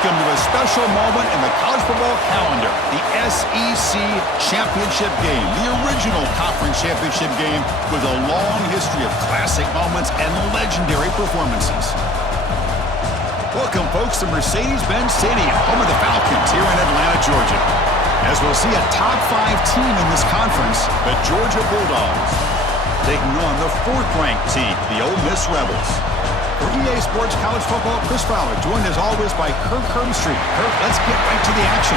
Welcome to a special moment in the college football calendar, the SEC Championship game, the original conference championship game with a long history of classic moments and legendary performances. Welcome, folks, to Mercedes-Benz Stadium, home of the Falcons here in Atlanta, Georgia. As we'll see a top 5 team in this conference, the Georgia Bulldogs, taking on the 4th-ranked team, the Ole Miss Rebels. For EA Sports College Football, Chris Fowler, joined as always by Kirk Herbstreit. Kirk, let's get right to the action.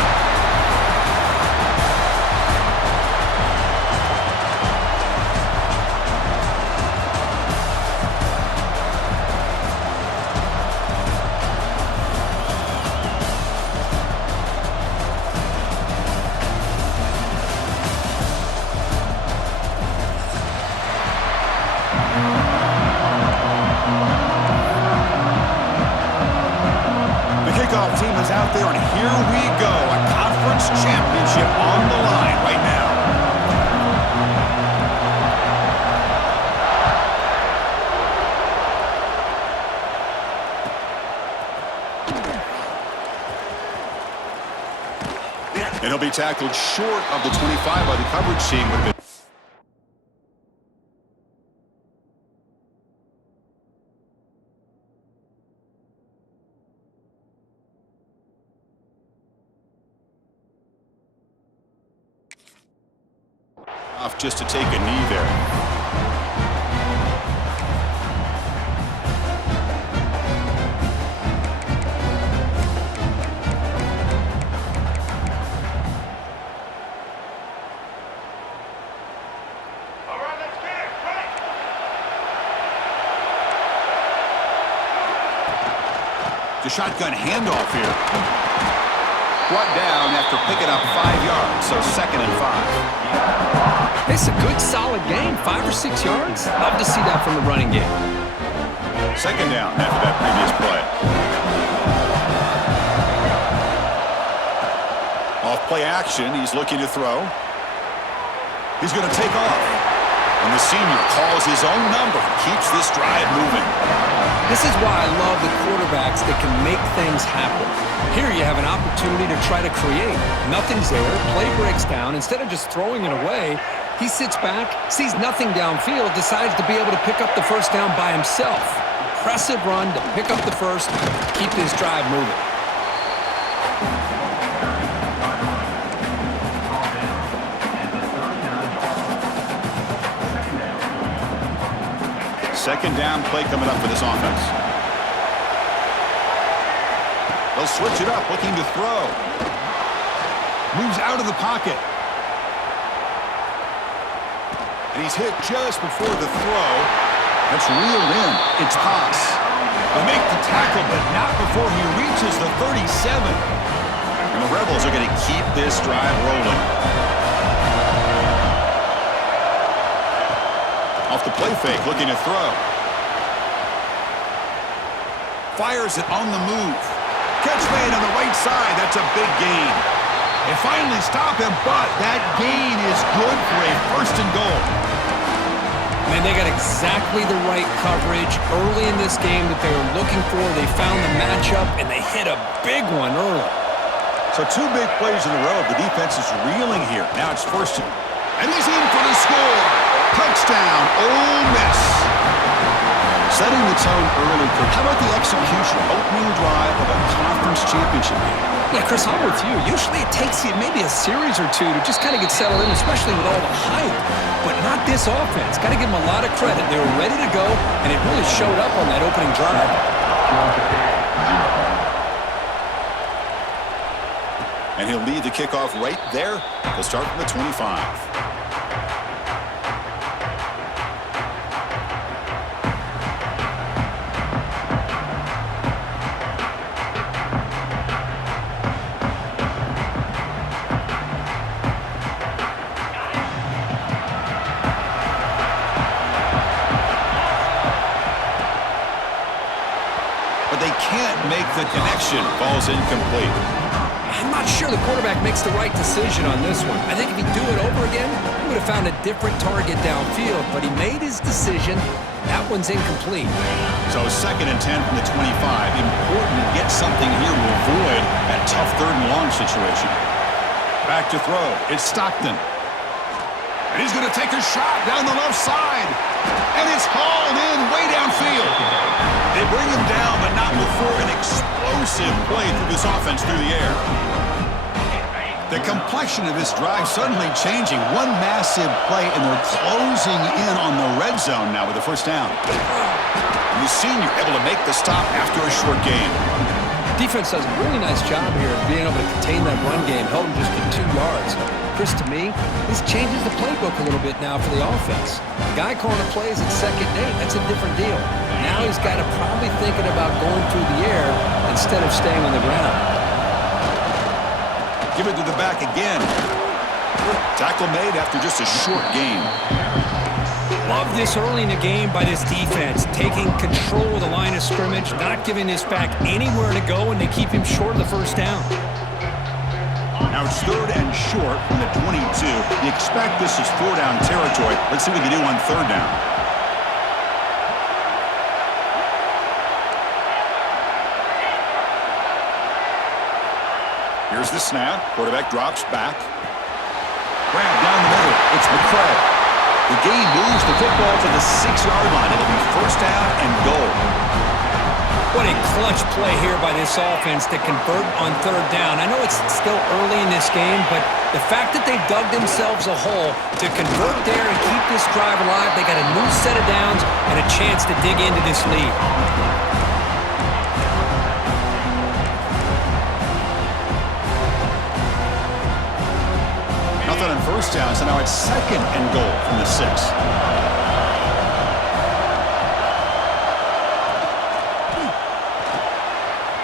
Team is out there, and here we go. A conference championship on the line right now. And he'll be tackled short of the 25 by the coverage team. Would have been just to take a knee there. All right, let's get it. Right. The shotgun handoff here. Brought down after picking up 5 yards, so 2nd and 5. It's a good, solid game. 5 or 6 yards. Love to see that from the running game. 2nd down after that previous play. Off play action. He's looking to throw. He's going to take off. And the senior calls his own number. Keeps this drive moving. This is why I love the quarterbacks that can make things happen. Here you have an opportunity to try to create. Nothing's there. Play breaks down. Instead of just throwing it away, he sits back, sees nothing downfield, decides to be able to pick up the first down by himself. Impressive run to pick up the first, keep this drive moving. Second down play coming up for this offense. They'll switch it up, looking to throw. Moves out of the pocket. And he's hit just before the throw. That's reeled in. It's Haas. They make the tackle, but not before he reaches the 37. And the Rebels are going to keep this drive rolling. Off the play fake, looking to throw. Fires it on the move. Catch made on the right side. That's a big gain. They finally stop him, but that gain is good for a 1st and goal. Man, they got exactly the right coverage early in this game that they were looking for. They found the matchup, and they hit a big one early. So 2 big plays in a row. The defense is reeling here. Now it's 1st and he's in for the score. Touchdown, Ole Miss. Setting the tone early, Kirk. How about the execution? Opening drive of a conference championship game. Yeah, Chris, I'm with you. Usually it takes you maybe a series or two to just kind of get settled in, especially with all the hype. But not this offense. Got to give them a lot of credit. They were ready to go, and it really showed up on that opening drive. And he'll lead the kickoff right there. They'll start from the 25. But they can't make the connection. Ball's incomplete. And not sure the quarterback makes the right decision on this one. I think if he'd do it over again, he would have found a different target downfield, but he made his decision. That one's incomplete. So 2nd and 10 from the 25. Important to get something here to avoid that tough 3rd and long situation. Back to throw. It's Stockton. And he's going to take a shot down the left side. And it's hauled in way downfield. They bring him down, but not before an explosive play through this offense through the air. The complexion of this drive suddenly changing. One massive play, and they're closing in on the red zone now with the 1st down. And the senior able to make the stop after a short gain. Defense does a really nice job here of being able to contain that run game, held him just to 2 yards. Chris, to me, this changes the playbook a little bit now for the offense. The guy calling the plays at 2nd and 8, that's a different deal. Now he's got to probably thinking about going through the air instead of staying on the ground. Give it to the back again. Tackle made after just a short gain. Love this early in the game by this defense, taking control of the line of scrimmage, not giving this back anywhere to go, and they keep him short of the 1st down. Now it's 3rd and short from the 22. You expect this is 4-down territory. Let's see what they do on 3rd down. Here's the snap. Quarterback drops back. Grab down the middle. It's McCray. The game moves the football to the 6-yard line. It'll be 1st down and goal. What a clutch play here by this offense to convert on 3rd down. I know it's still early in this game, but the fact that they dug themselves a hole to convert there and keep this drive alive, they got a new set of downs and a chance to dig into this lead. Nothing on 1st down, so now it's 2nd and goal from the 6.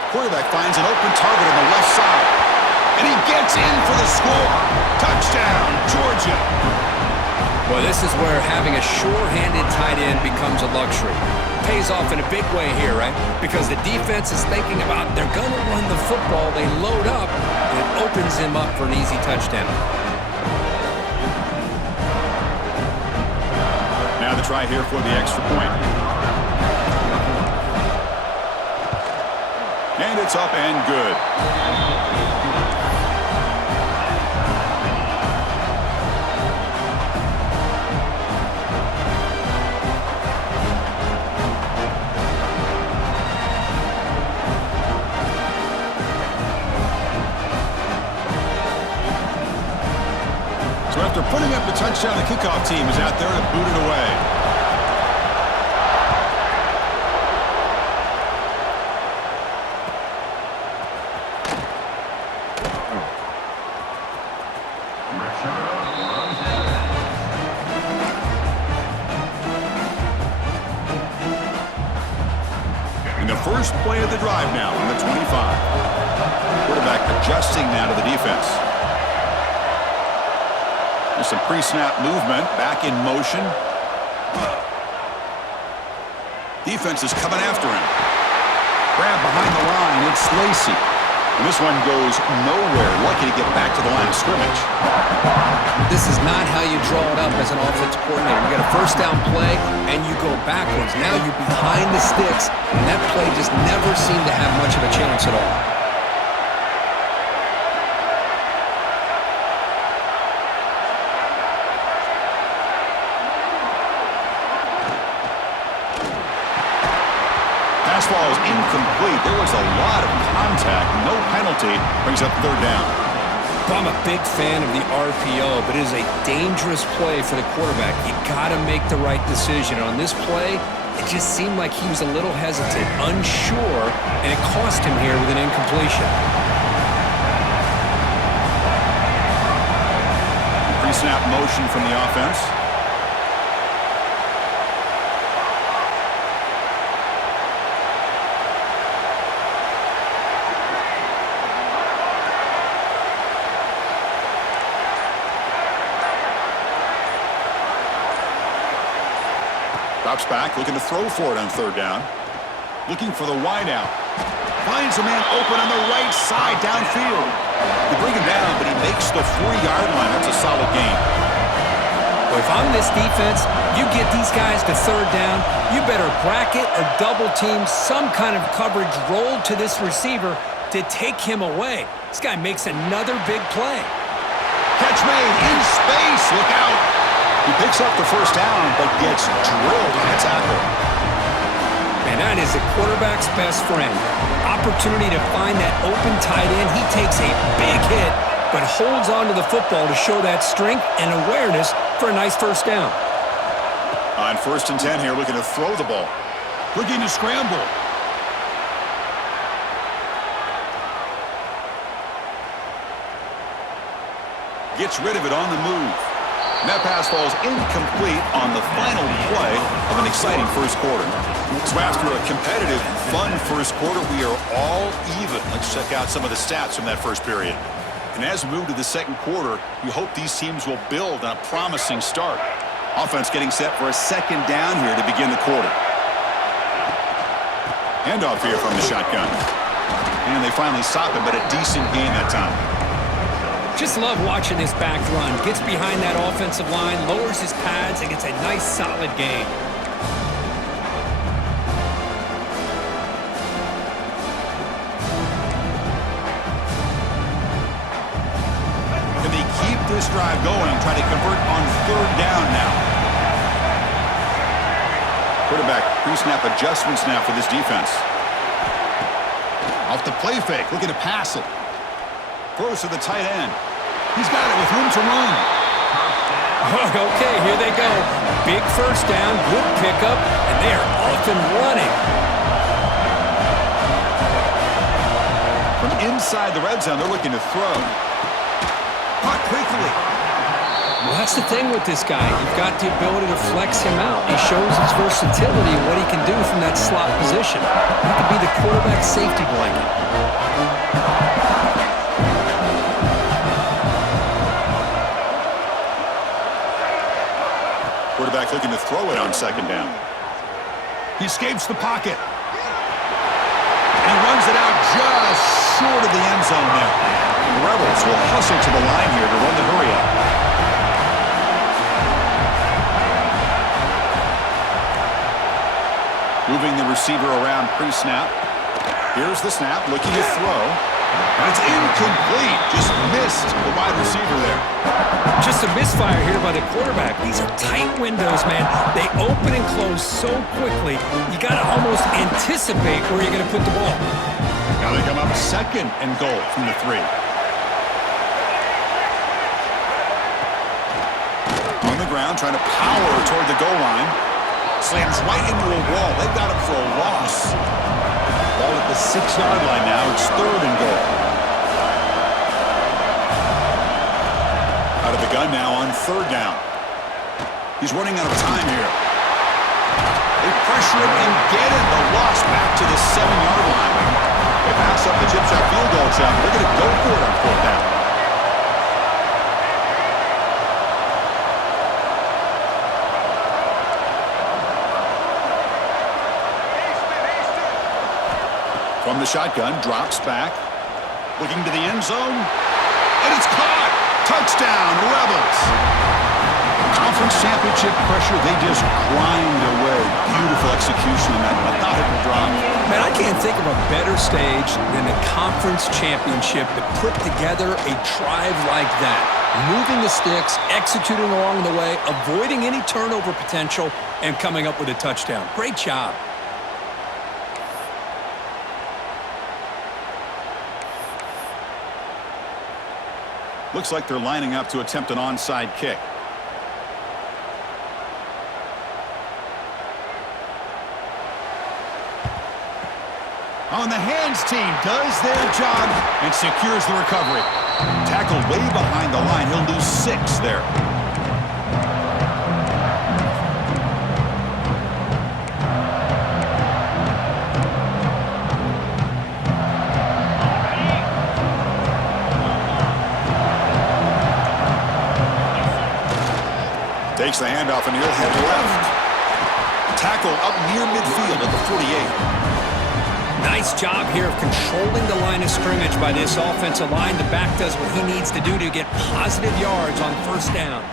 Quarterback finds an open target on the left side. And he gets in for the score. Touchdown, Georgia. Well, this is where having a sure-handed tight end becomes a luxury. Pays off in a big way here, right? Because the defense is thinking about they're going to run the football. They load up, and it opens him up for an easy touchdown. Now the try here for the extra point. And it's up and good. So after putting up the touchdown, the kickoff team is out there to boot it away. First play of the drive now from the 25. Quarterback adjusting now to the defense. There's some pre-snap movement, back in motion. Defense is coming after him. Grab behind the line, it's Lacy. And this one goes nowhere, lucky to get back to the line of scrimmage. This is not how you draw it up as an offensive coordinator. You got a 1st down play, and you go backwards. Now you're behind the sticks, and that play just never seemed to have much of a chance at all. Pass ball is incomplete. There was a lot of contact. No penalty. Brings up 3rd down. I'm a big fan of the RPO, but it is a dangerous play for the quarterback. You got to make the right decision. On this play, it just seemed like he was a little hesitant, unsure, and it cost him here with an incompletion. Pre-snap motion from the offense. Drops back, looking to throw for it on 3rd down. Looking for the wide out. Finds a man open on the right side downfield. They bring him down, but he makes the 40-yard line. That's a solid gain. Well, if I'm this defense, you get these guys to third down, you better bracket or double team some kind of coverage rolled to this receiver to take him away. This guy makes another big play. Catch made in space. Look out. He picks up the first down, but gets drilled on the tackle. Man, that is a quarterback's best friend. Opportunity to find that open tight end. He takes a big hit, but holds on to the football to show that strength and awareness for a nice first down. On 1st and 10 here, looking to throw the ball. Looking to scramble. Gets rid of it on the move. And that pass falls incomplete on the final play of an exciting first quarter. So after a competitive, fun first quarter, we are all even. Let's check out some of the stats from that first period. And as we move to the second quarter, you hope these teams will build on a promising start. Offense getting set for a second down here to begin the quarter. Handoff here from the shotgun. And they finally stop him, but a decent gain that time. Just love watching this back run. Gets behind that offensive line, lowers his pads, and gets a nice solid gain. Can they keep this drive going? Try to convert on third down now. Quarterback pre-snap adjustments now for this defense. Off the play fake, looking to pass it. Throws to the tight end. He's got it with room to run. Okay, here they go. Big first down, good pickup, and they are off and running. From inside the red zone, they're looking to throw. Caught quickly. Well, that's the thing with this guy. You've got the ability to flex him out. He shows his versatility and what he can do from that slot position. He could be the quarterback safety blanket. Quarterback looking to throw it on second down. He escapes the pocket. And runs it out just short of the end zone there. The Rebels will hustle to the line here to run the hurry up. Moving the receiver around pre-snap. Here's the snap, looking to throw. And it's incomplete. Just missed the wide receiver there. Just a misfire here by the quarterback. These are tight windows, man. They open and close so quickly, you got to almost anticipate where you're going to put the ball. Now they come up second and goal from the 3. On the ground, trying to power toward the goal line. Slams right into a wall. They've got him for a loss. Ball at the 6-yard line now. It's third and goal. Out of the gun now on third down. He's running out of time here. They pressure him and get him. The loss back to the 7-yard line. They pass up the chip shot field goal attempt. They're going to go for it on fourth down. From the shotgun, drops back. Looking to the end zone. And it's caught. Touchdown, Rebels. Conference championship pressure, they just grind away. Beautiful execution in that methodical drive. Man, I can't think of a better stage than the conference championship to put together a drive like that. Moving the sticks, executing along the way, avoiding any turnover potential, and coming up with a touchdown. Great job. Looks like they're lining up to attempt an onside kick. Oh, and the hands team does their job and secures the recovery. Tackled way behind the line. He'll lose 6 there. Takes the handoff and he'll head left. Tackle up near midfield at the 48. Nice job here of controlling the line of scrimmage by this offensive line. The back does what he needs to do to get positive yards on first down.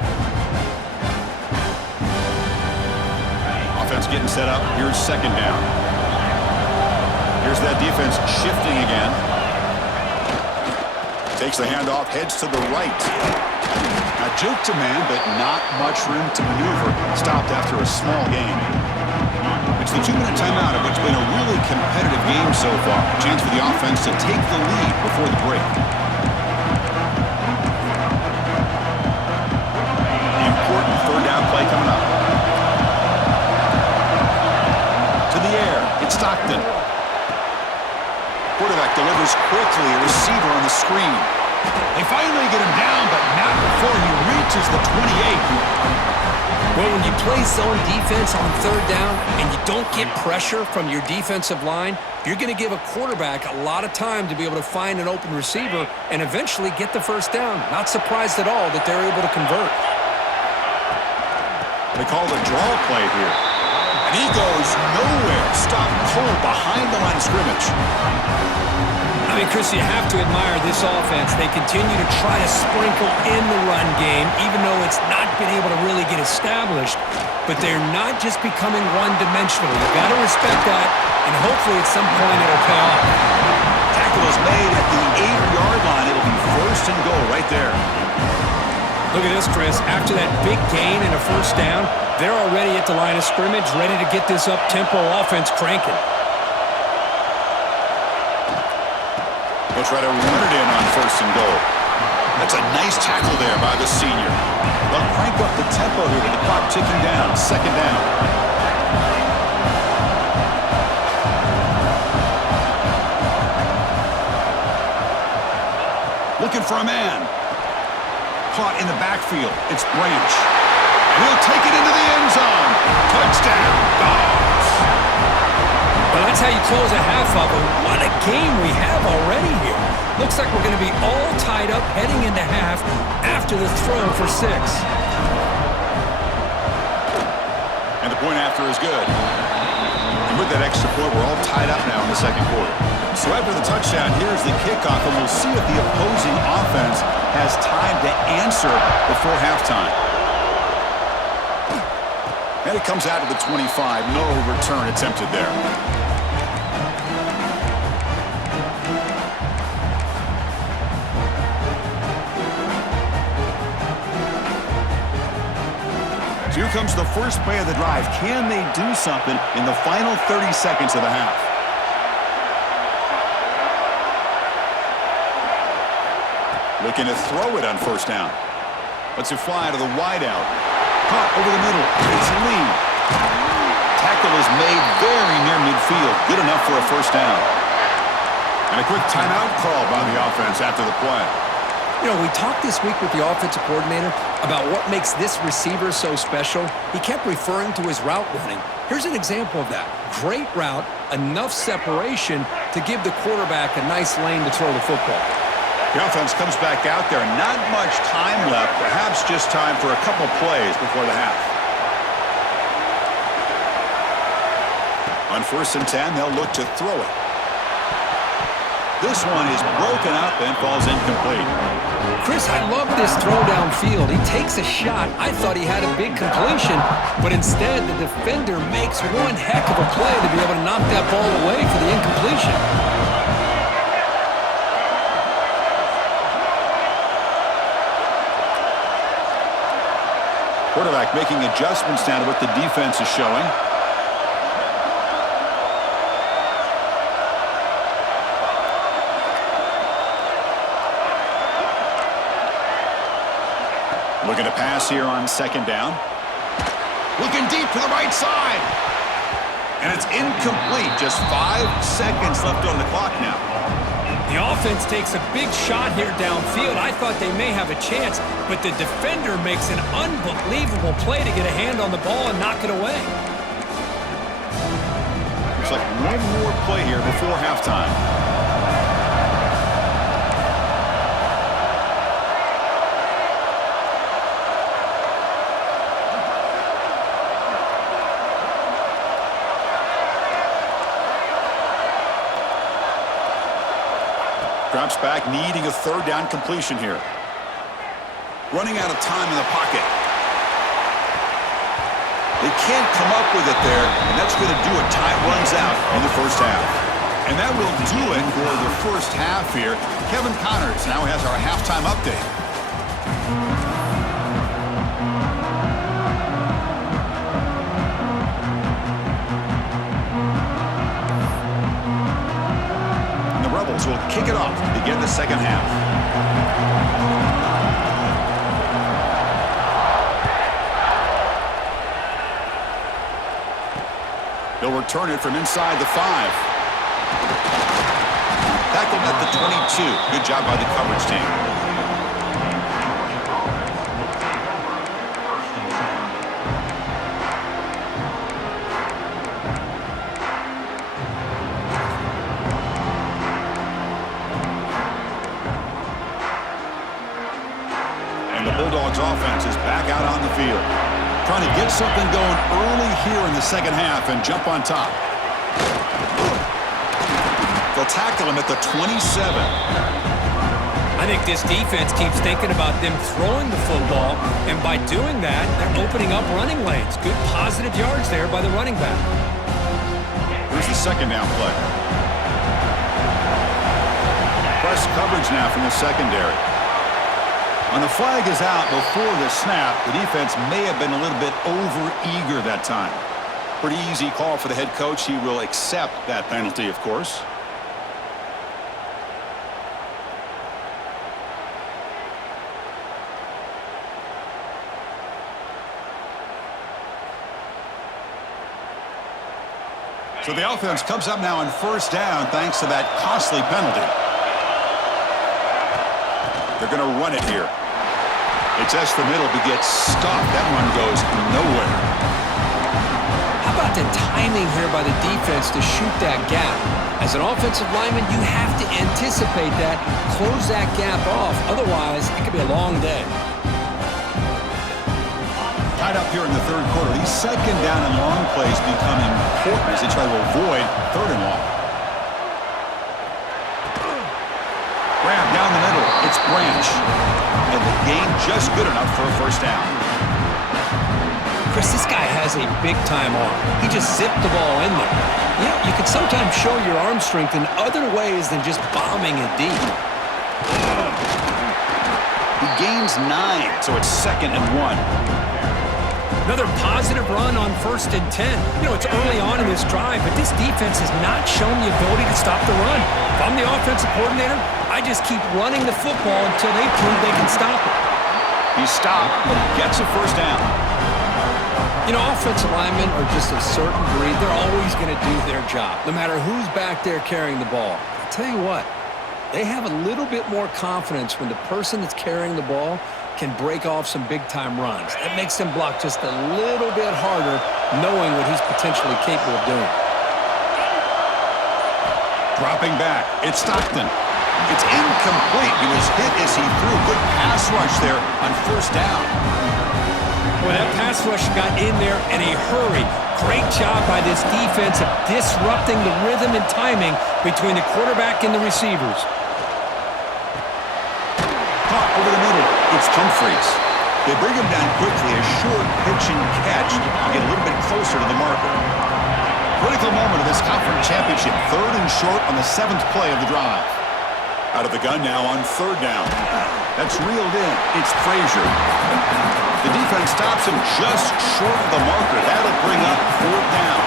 Offense getting set up. Here's second down. Here's that defense shifting again. Takes the handoff, heads to the right. A juke to man, but not much room to maneuver. Stopped after a small gain. It's the 2-minute timeout of what's been a really competitive game so far. Chance for the offense to take the lead before the break. The important third down play coming up. To the air, it's Stockton. Quarterback delivers quickly, a receiver on the screen. They finally get him down, but not before he reaches the 28. Well, when you play zone defense on third down and you don't get pressure from your defensive line, you're going to give a quarterback a lot of time to be able to find an open receiver and eventually get the first down. Not surprised at all that they're able to convert. They call the draw play here. And he goes nowhere. Stop cold behind the line of scrimmage. I mean, Chris, you have to admire this offense. They continue to try to sprinkle in the run game, even though it's not been able to really get established. But they're not just becoming one-dimensional. You've got to respect that, and hopefully at some point it'll pay off. Tackle is made at the 8-yard line. It'll be first and goal right there. Look at this, Chris. After that big gain and a first down, they're already at the line of scrimmage, ready to get this up-tempo offense cranking. They'll try to run it in on first and goal. That's a nice tackle there by the senior. They'll crank up the tempo here with the clock ticking down. Second down. Looking for a man. Caught in the backfield. It's Branch. And he'll take it into the end zone. Touchdown, Dogs. Well, that's how you close a half of it. What a game we have already here. Looks like we're going to be all tied up heading into half after the throw for 6. And the point after is good. And with that extra point, we're all tied up now in the second quarter. So after the touchdown, here's the kickoff, and we'll see if the opposing offense has time to answer before halftime. And it comes out of the 25. No return attempted there. So here comes the first play of the drive. Can they do something in the final 30 seconds of the half? Looking to throw it on first down. Lets it fly to the wideout. Caught over the middle. It's Lee. Tackle is made very near midfield. Good enough for a first down. And a quick timeout call by the offense after the play. You know, we talked this week with the offensive coordinator about what makes this receiver so special. He kept referring to his route running. Here's an example of that. Great route, enough separation to give the quarterback a nice lane to throw the football. The offense comes back out there. Not much time left. Perhaps just time for a couple plays before the half. On 1st and 10, they'll look to throw it. This one is broken up and falls incomplete. Chris, I love this throw downfield. He takes a shot. I thought he had a big completion, but instead the defender makes one heck of a play to be able to knock that ball away for the incompletion. Quarterback making adjustments down to what the defense is showing. Looking to pass here on second down. Looking deep to the right side. And it's incomplete. Just 5 seconds left on the clock now. The offense takes a big shot here downfield. I thought they may have a chance, but the defender makes an unbelievable play to get a hand on the ball and knock it away. Looks like one more play here before halftime. Drops back, needing a third down completion here. Running out of time in the pocket. They can't come up with it there, and that's going to do it. Time runs out in the first half. And that will do it for the first half here. Kevin Connors now has our halftime update. And the Rebels will kick it off to begin the second half. They'll return it from inside the 5. Tackled at the 22. Good job by the coverage team. And the Bulldogs offense is back out on the field. Trying to get something going early here in the second half and jump on top. They'll tackle him at the 27. I think this defense keeps thinking about them throwing the football, and by doing that, they're opening up running lanes. Good positive yards there by the running back. Here's the second down play. Press coverage now from the secondary. When the flag is out before the snap, the defense may have been a little bit over-eager that time. Pretty easy call for the head coach. He will accept that penalty, of course. So the offense comes up now on first down thanks to that costly penalty. They're going to run it here. It's S the middle to get stopped. That one goes nowhere. How about the timing here by the defense to shoot that gap? As an offensive lineman, you have to anticipate that, close that gap off. Otherwise, it could be a long day. Tied up here in the third quarter. These second down and long plays become important as they try to avoid third and long. Grab down the middle. It's Branch. And the gain just good enough for a first down. Chris, this guy has a big-time arm. He just zipped the ball in there. You know, you can sometimes show your arm strength in other ways than just bombing it deep. He gains 9, so it's 2nd and 1. Another positive run on 1st and 10. You know, it's early on in this drive, but this defense has not shown the ability to stop the run. If I'm the offensive coordinator, I just keep running the football until they prove they can stop it. He stopped, but he gets a first down. You know, offensive linemen are just a certain breed. They're always going to do their job, no matter who's back there carrying the ball. I'll tell you what, they have a little bit more confidence when the person that's carrying the ball can break off some big-time runs. That makes them block just a little bit harder, knowing what he's potentially capable of doing. Dropping back, it's Stockton. It's incomplete. He was hit as he threw. Good pass rush there on first down. Well, that pass rush got in there in a hurry. Great job by this defense of disrupting the rhythm and timing between the quarterback and the receivers. Caught over the middle. It's Humphreys. They bring him down quickly. A short pitch and catch to get a little bit closer to the marker. Critical moment of this conference championship. 3rd and short on the 7th play of the drive. Out of the gun now on 3rd down. That's reeled in. It's Frazier. The defense stops him just short of the marker. That'll bring up 4th down.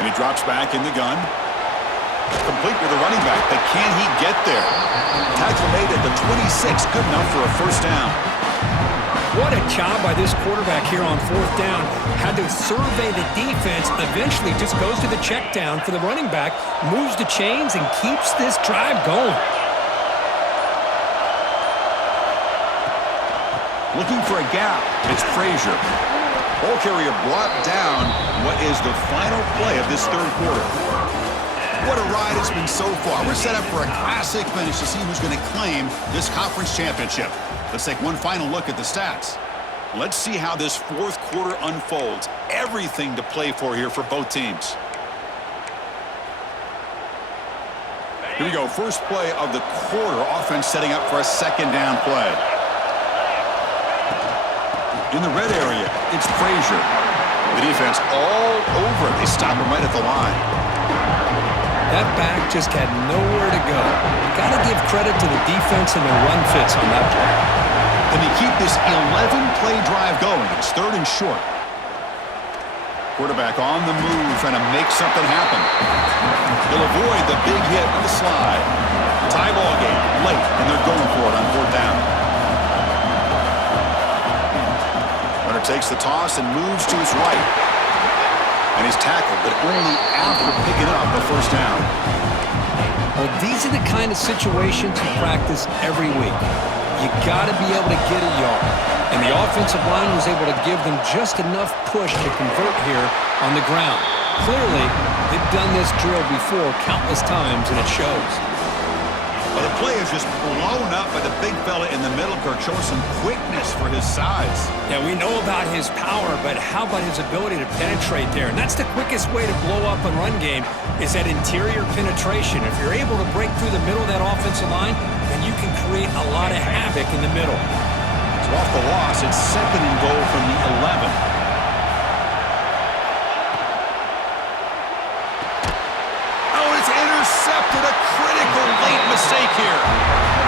And he drops back in the gun. Complete with the running back, but can he get there? Tackle made at the 26, good enough for a first down. What a job by this quarterback here on 4th down. Had to survey the defense, eventually just goes to the check down for the running back, moves the chains, and keeps this drive going. Looking for a gap, it's Frazier. Ball carrier brought down what is the final play of this third quarter. What a ride it's been so far. We're set up for a classic finish to see who's going to claim this conference championship. Let's take one final look at the stats. Let's see how this fourth quarter unfolds. Everything to play for here for both teams. Here we go. First play of the quarter. Offense setting up for a second down play. In the red area, it's Frazier. The defense all over it. They stop him right at the line. That back just had nowhere to go. Got to give credit to the defense and the run fits on that play. Can he keep this 11-play drive going? It's third and short. Quarterback on the move, trying to make something happen. He'll avoid the big hit on the slide. Tie ball game late, and they're going for it on fourth down. Runner takes the toss and moves to his right. And he's tackled, but only after picking up the first down. Well, these are the kind of situations you practice every week. You got to be able to get a yard. And the offensive line was able to give them just enough push to convert here on the ground. Clearly, they've done this drill before countless times, and it shows. Well, the play is just blown up by the big fella in the middle, Kirk, showing some quickness for his size. Yeah, we know about his power, but how about his ability to penetrate there? And that's the quickest way to blow up a run game is that interior penetration. If you're able to break through the middle of that offensive line, then you can create a lot of havoc in the middle. So off the loss, it's second and goal from the 11. Oh, it's intercepted. A critical late mistake here.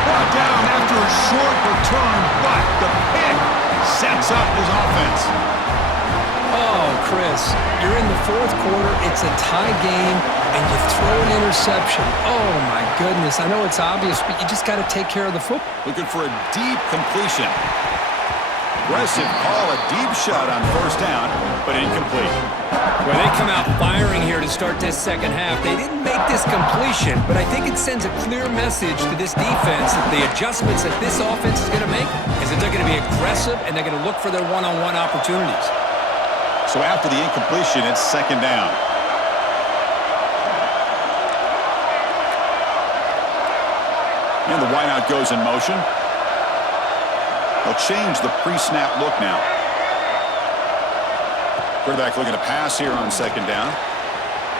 Brought down after a short return, but the pick sets up his offense. Oh, Chris, you're in the fourth quarter. It's a tie game, and you throw an interception. Oh, my goodness. I know it's obvious, but you just got to take care of the football. Looking for a deep completion. Aggressive call, a deep shot on first down, but incomplete. Well, they come out firing here to start this second half. They didn't make this completion, but I think it sends a clear message to this defense that the adjustments that this offense is going to make is that they're going to be aggressive and they're going to look for their one-on-one opportunities. So after the incompletion, it's second down. And the wideout goes in motion. They'll change the pre-snap look now. Quarterback looking to pass here on second down.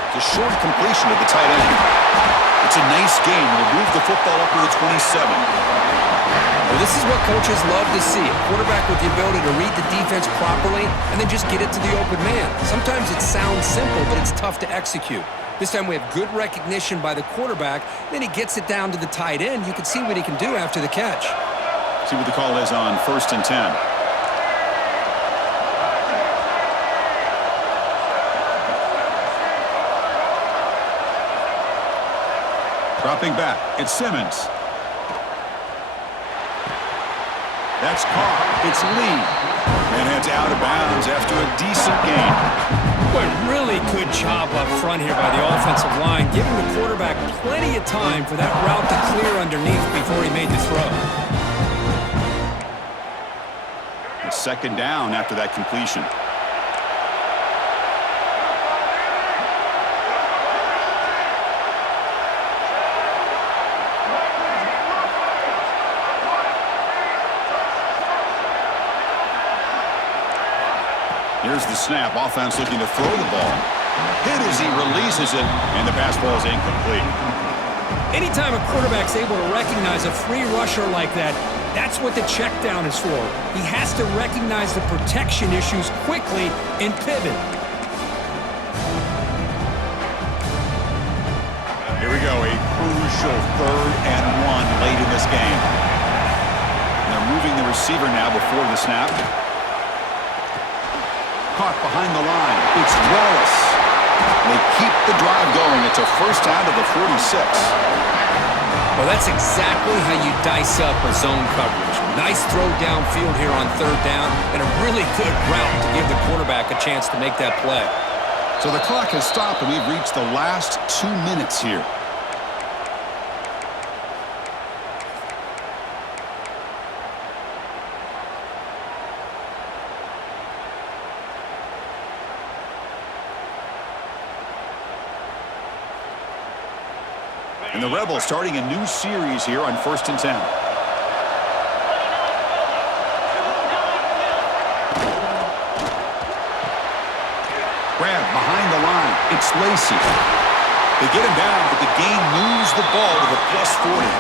It's a short completion to the tight end. It's a nice game. We'll move the football up to the 27. Well, this is what coaches love to see. A quarterback with the ability to read the defense properly and then just get it to the open man. Sometimes it sounds simple, but it's tough to execute. This time we have good recognition by the quarterback. Then he gets it down to the tight end. You can see what he can do after the catch. See what the call is on 1st and 10. Dropping back, it's Simmons. That's caught. It's Lee. And it's out of bounds after a decent gain. Boy, really good job up front here by the offensive line, giving the quarterback plenty of time for that route to clear underneath before he made the throw. It's second down after that completion. Here's the snap. Offense looking to throw the ball. Hit as he releases it, and the pass ball is incomplete. Anytime a quarterback's able to recognize a free rusher like that, that's what the check down is for. He has to recognize the protection issues quickly and pivot. Here we go, a crucial 3rd and 1 late in this game. They're moving the receiver now before the snap. Caught behind the line. It's Wallace. They keep the drive going. It's a first down to the 46. Well, that's exactly how you dice up a zone coverage. Nice throw downfield here on 3rd down, and a really good route to give the quarterback a chance to make that play. So the clock has stopped, and we've reached the last 2 minutes here. And the Rebels starting a new series here on 1st and 10. Lacy. They get him down, but the game moves the ball to the +40.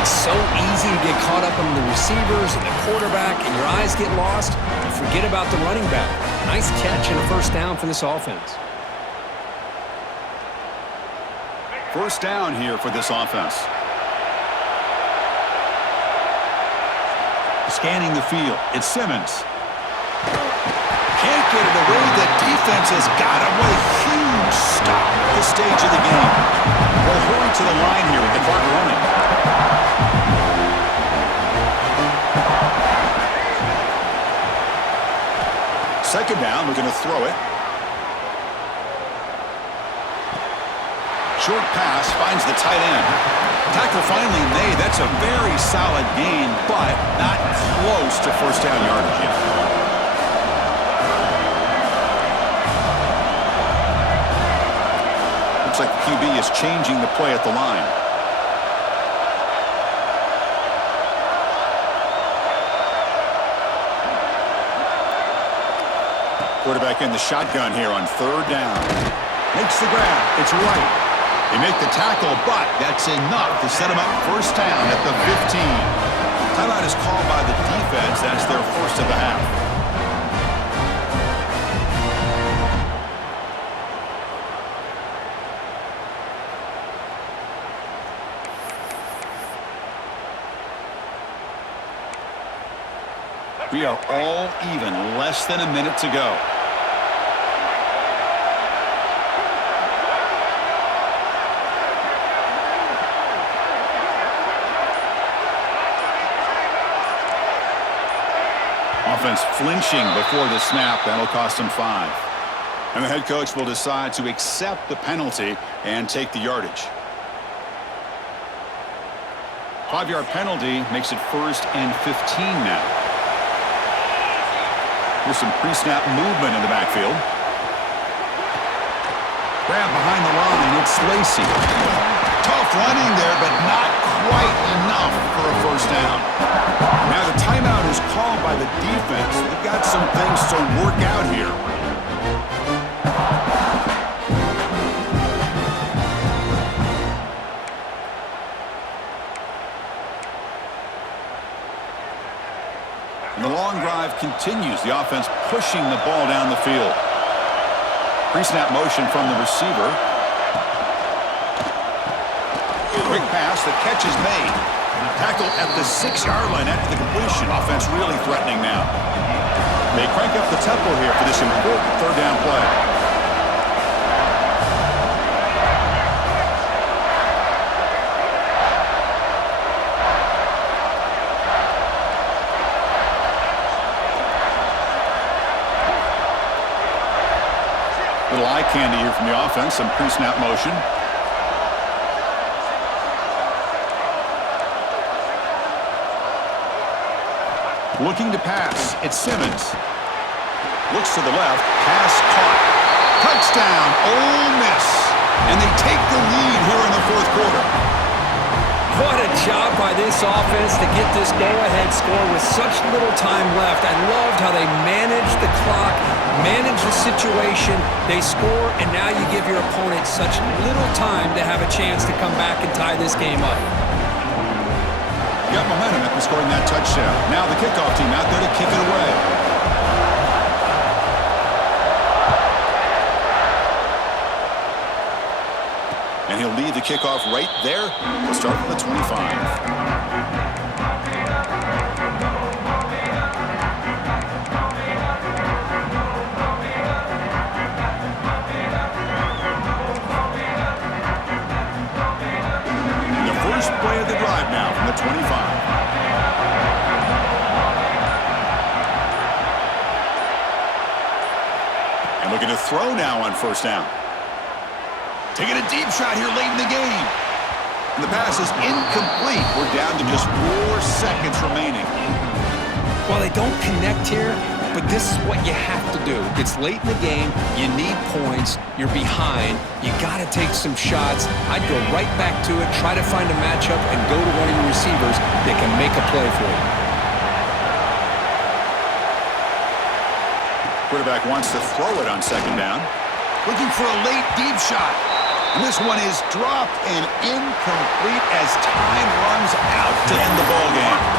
It's so easy to get caught up in the receivers and the quarterback, and your eyes get lost. You forget about the running back. Nice catch and a first down for this offense. First down here for this offense. Scanning the field, it's Simmons. Can't get it away. The defense has got him with a huge stop at this stage of the game. They'll hurry to the line here with the clock running. Second down, we're going to throw it. Short pass finds the tight end. Tackle finally made. That's a very solid gain, but not close to first down yardage yet. Looks like the QB is changing the play at the line. Quarterback in the shotgun here on third down. Makes the grab. It's right. They make the tackle, but that's enough to set him up first down at the 15. Timeout is called by the defense. That's their first of the half. We are all even, less than a minute to go. Offense flinching before the snap. That'll cost him 5. And the head coach will decide to accept the penalty and take the yardage. 5-yard penalty makes it 1st and 15 now. Here's some pre-snap movement in the backfield. Grab behind the line. It's Lacy. Tough running there, but not quite enough for a first down. Now the timeout is called by the defense. They've got some things to work out here. And the long drive continues. The offense pushing the ball down the field. Pre-snap motion from the receiver. Quick pass. The catch is made. Tackle at the 6-yard line after the completion. Offense really threatening now. They crank up the tempo here for this important third down play. Little eye candy here from the offense. Some pre-snap motion. Looking to pass. It's Simmons. Looks to the left. Pass caught. Touchdown, Ole Miss. And they take the lead here in the fourth quarter. What a job by this offense to get this go-ahead score with such little time left. I loved how they managed the clock, managed the situation. They score, and now you give your opponent such little time to have a chance to come back and tie this game up. Got momentum after scoring that touchdown. Now the kickoff team out there to kick it away. And he'll lead the kickoff right there. We'll start from the 25. Play of the drive now from the 25. And looking to throw now on first down. Taking a deep shot here late in the game. And the pass is incomplete. We're down to just 4 seconds remaining. Well, they don't connect here, but this is what you have to do. It's late in the game. You need points. You're behind. You got to take some shots. I'd go right back to it, try to find a matchup, and go to one of your receivers that can make a play for you. Quarterback wants to throw it on second down. looking for a late deep shot. And this one is dropped and incomplete as time runs out to end the ball game.